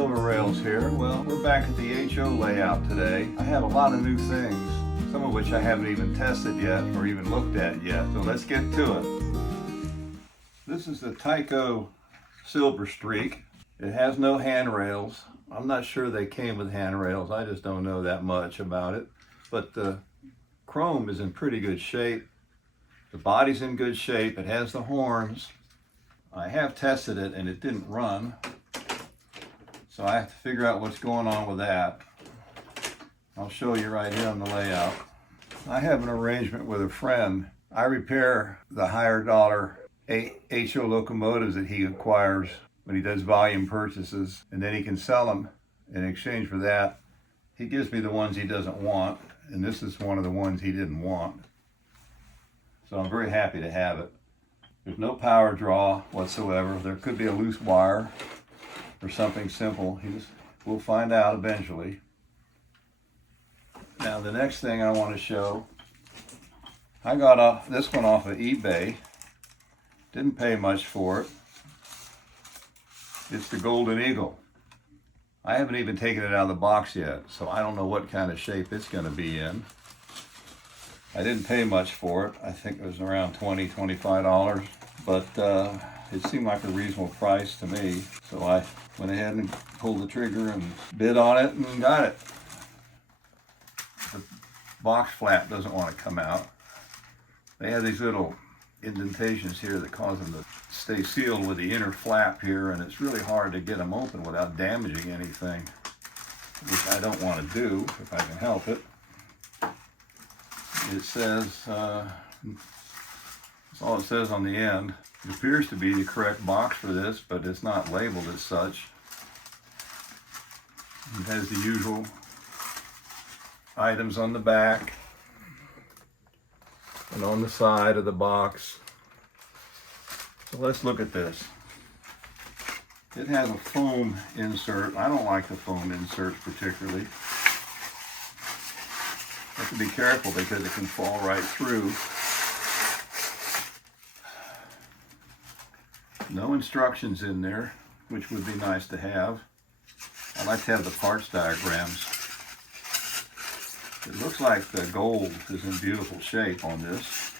Silver Rails here. Well, we're back at the HO layout today. I have a lot of new things, some of which I haven't even tested yet or even looked at yet, so let's get to it. This is the Tyco Silver Streak. It has no handrails. I'm not sure they came with handrails. I just don't know that much about it. But the chrome is in pretty good shape. The body's in good shape. It has the horns. I have tested it and it didn't run. So I have to figure out what's going on with that. I'll show you right here on the layout. I have an arrangement with a friend. I repair the higher dollar HO locomotives that he acquires when he does volume purchases, and then he can sell them. In exchange for that, he gives me the ones he doesn't want, and this is one of the ones he didn't want. So I'm very happy to have it. There's no power draw whatsoever. There could be a loose wire or something simple. We'll find out eventually. Now the next thing I want to show, I got this one off of eBay. Didn't pay much for it. It's the Golden Eagle. I haven't even taken it out of the box yet, so I don't know what kind of shape it's going to be in. I didn't pay much for it. I think it was around $20, $25, but it seemed like a reasonable price to me. So I went ahead and pulled the trigger and bid on it and got it. The box flap doesn't want to come out. They have these little indentations here that cause them to stay sealed with the inner flap here, and it's really hard to get them open without damaging anything, which I don't want to do if I can help it. It says, that's all it says on the end. It appears to be the correct box for this, but it's not labeled as such. It has the usual items on the back and on the side of the box. So let's look at this. It has a foam insert. I don't like the foam inserts particularly. You have to be careful because it can fall right through. No instructions in there, which would be nice to have. I like to have the parts diagrams. It looks like the gold is in beautiful shape on this.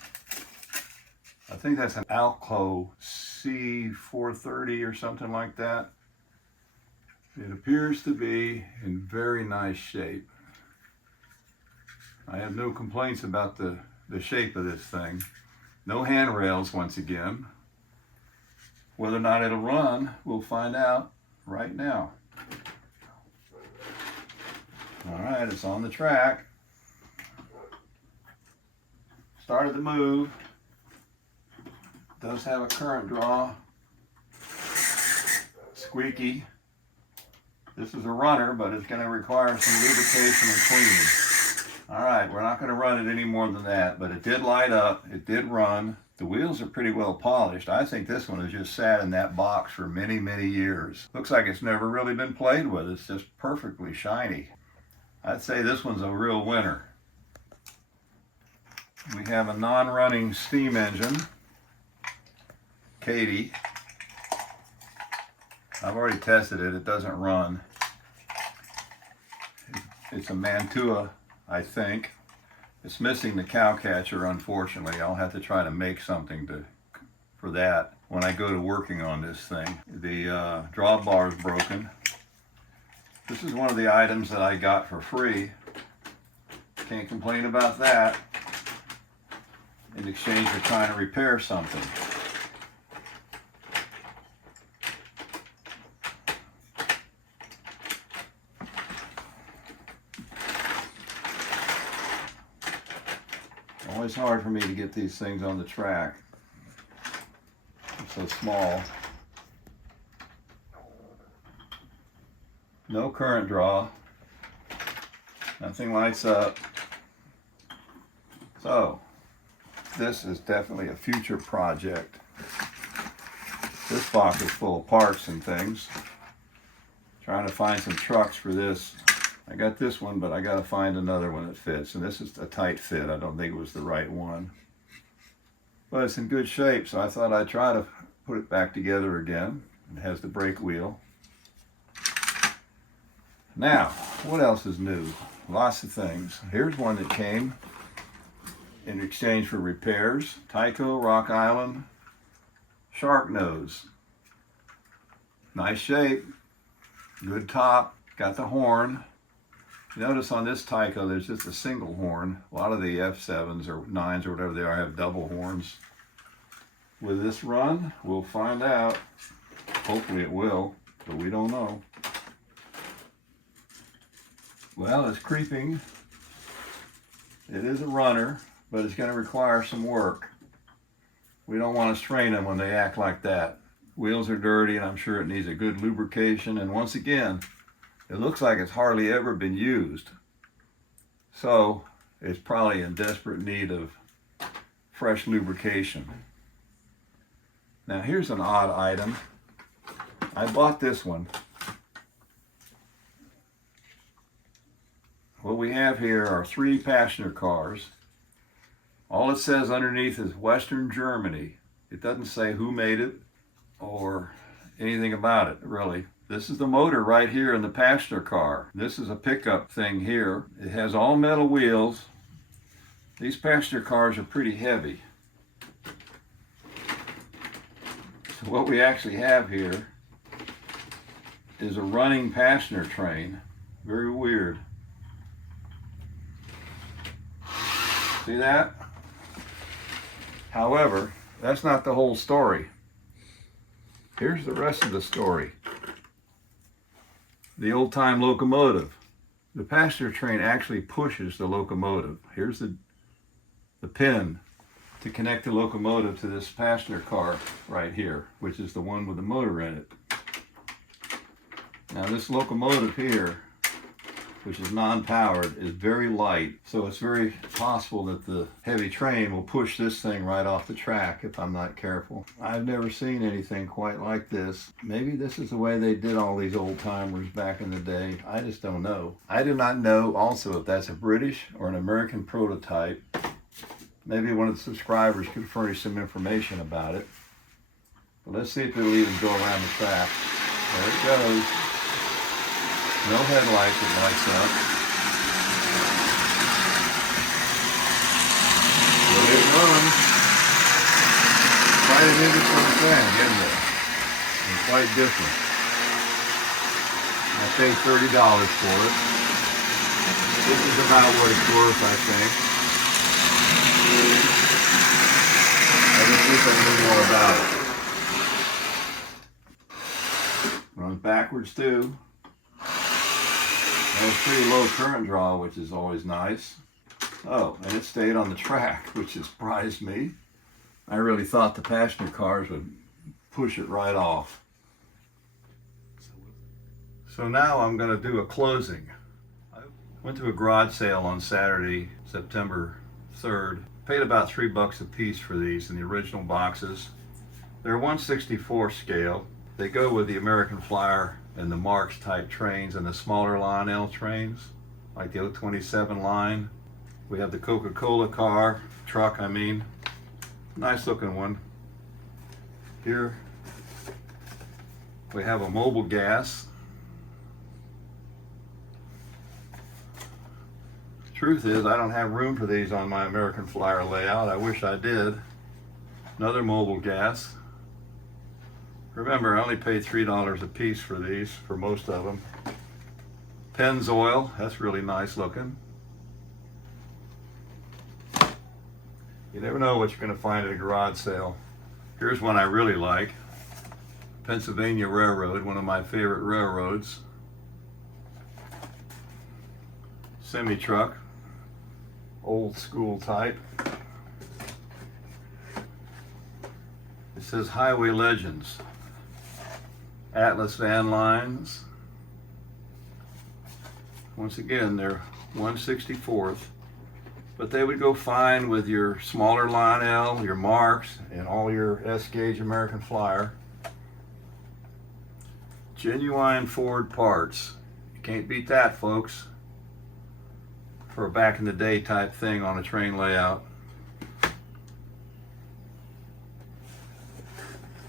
I think that's an Alco C430 or something like that. It appears to be in very nice shape. I have no complaints about the shape of this thing. No handrails once again. Whether or not it'll run, we'll find out right now. All right, it's on the track. Started to move. Does have a current draw. Squeaky. This is a runner, but it's going to require some lubrication and cleaning. All right, we're not going to run it any more than that, but it did light up. It did run. The wheels are pretty well polished. I think this one has just sat in that box for many, many years. Looks like it's never really been played with. It's just perfectly shiny. I'd say this one's a real winner. We have a non-running steam engine, Katie. I've already tested it. It doesn't run. It's a Mantua, I think. It's missing the cow catcher, unfortunately. I'll have to try to make something for that when I go to working on this thing. The drawbar is broken. This is one of the items that I got for free. Can't complain about that. In exchange for trying to repair something. Always hard for me to get these things on the track. They're so small. No current draw. Nothing lights up. So, this is definitely a future project. This box is full of parts and things. Trying to find some trucks for this. I got this one, but I got to find another one that fits. And this is a tight fit. I don't think it was the right one. But it's in good shape, so I thought I'd try to put it back together again. It has the brake wheel. Now, what else is new? Lots of things. Here's one that came in exchange for repairs. Tyco Rock Island Shark Nose. Nice shape, good top, got the horn. Notice on this Tyco there's just a single horn. A lot of the F7s or 9s or whatever they are have double horns. Will this run? We'll find out. Hopefully it will, but we don't know. Well, it's creeping. It is a runner, but it's going to require some work. We don't want to strain them when they act like that. Wheels are dirty, and I'm sure it needs a good lubrication. And once again, it looks like it's hardly ever been used. So it's probably in desperate need of fresh lubrication. Now here's an odd item. I bought this one. What we have here are 3 passenger cars. All it says underneath is Western Germany. It doesn't say who made it or anything about it, really. This is the motor right here in the passenger car. This is a pickup thing here. It has all metal wheels. These passenger cars are pretty heavy. So what we actually have here is a running passenger train. Very weird. See that? However, that's not the whole story. Here's the rest of the story. The old-time locomotive. The passenger train actually pushes the locomotive. Here's the pin to connect the locomotive to this passenger car right here, which is the one with the motor in it. Now this locomotive here, which is non-powered, is very light, so it's very possible that the heavy train will push this thing right off the track if I'm not careful. I've never seen anything quite like this. Maybe this is the way they did all these old-timers back in the day. I just don't know. I do not know also if that's a British or an American prototype. Maybe one of the subscribers could furnish some information about it. But let's see if it'll even go around the track. There it goes. No headlights, it lights up. Will it run? Quite an interesting thing, isn't it? And quite different. I paid $30 for it. This is about what it's worth, I think. I just wish I knew more about it. Runs backwards too. It was pretty low current draw, which is always nice. Oh, and it stayed on the track, which surprised me. I really thought the passenger cars would push it right off. So now I'm going to do a closing. I went to a garage sale on Saturday, September 3rd. Paid about $3 a piece for these in the original boxes. They're 1/64 scale. They go with the American Flyer and the Marks type trains and the smaller Lionel trains, like the 027 line. We have the Coca-Cola truck, nice looking one. Here we have a mobile gas. Truth is, I don't have room for these on my American Flyer layout. I wish I did. Another mobile gas. Remember, I only paid $3 a piece for these, for most of them. Pennzoil, that's really nice looking. You never know what you're going to find at a garage sale. Here's one I really like. Pennsylvania Railroad, one of my favorite railroads. Semi-truck, old school type. It says Highway Legends. Atlas van lines. Once again, they're 1/64th, but they would go fine with your smaller Lionel, your Marks, and all your S-gauge American Flyer. Genuine Ford parts. You can't beat that, folks, for a back in the day type thing on a train layout.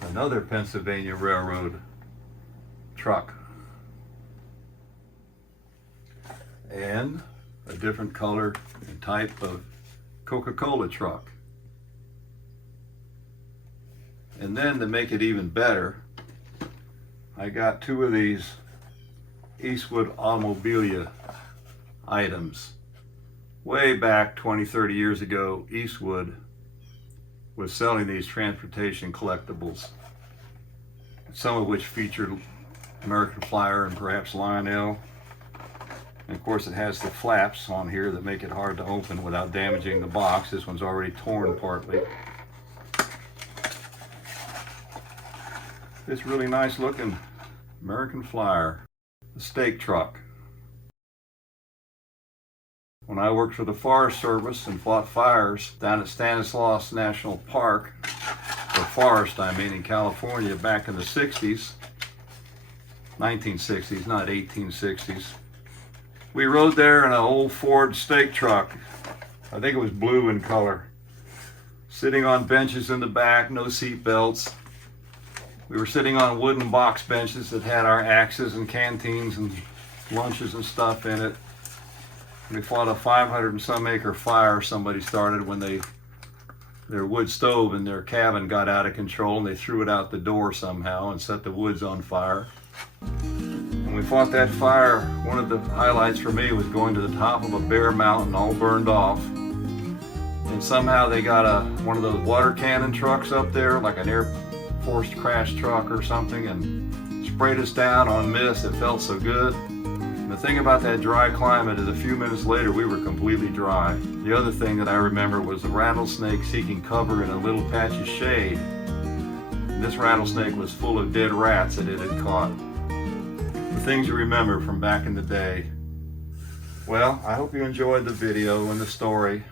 Another Pennsylvania Railroad truck. and a different color and type of Coca-Cola truck. And then to make it even better, I got two of these Eastwood Automobilia items. Way back 20-30 years ago, Eastwood was selling these transportation collectibles, some of which featured American Flyer and perhaps Lionel. And of course it has the flaps on here that make it hard to open without damaging the box. This one's already torn partly. This really nice looking American Flyer, the stake truck. When I worked for the Forest Service and fought fires down at Stanislaus National Park, or forest I mean, in California back in the 60s, 1960s, not 1860s, we rode there in an old Ford stake truck. I think it was blue in color. Sitting on benches in the back, no seat belts. We were sitting on wooden box benches that had our axes and canteens and lunches and stuff in it. We fought a 500 and some acre fire somebody started when their wood stove in their cabin got out of control, and they threw it out the door somehow and set the woods on fire. When we fought that fire, one of the highlights for me was going to the top of a bare mountain all burned off. And somehow they got one of those water cannon trucks up there, like an Air Force crash truck or something, and sprayed us down on mist. It felt so good. And the thing about that dry climate is a few minutes later we were completely dry. The other thing that I remember was the rattlesnake seeking cover in a little patch of shade. And this rattlesnake was full of dead rats that it had caught. The things you remember from back in the day. Well, I hope you enjoyed the video and the story.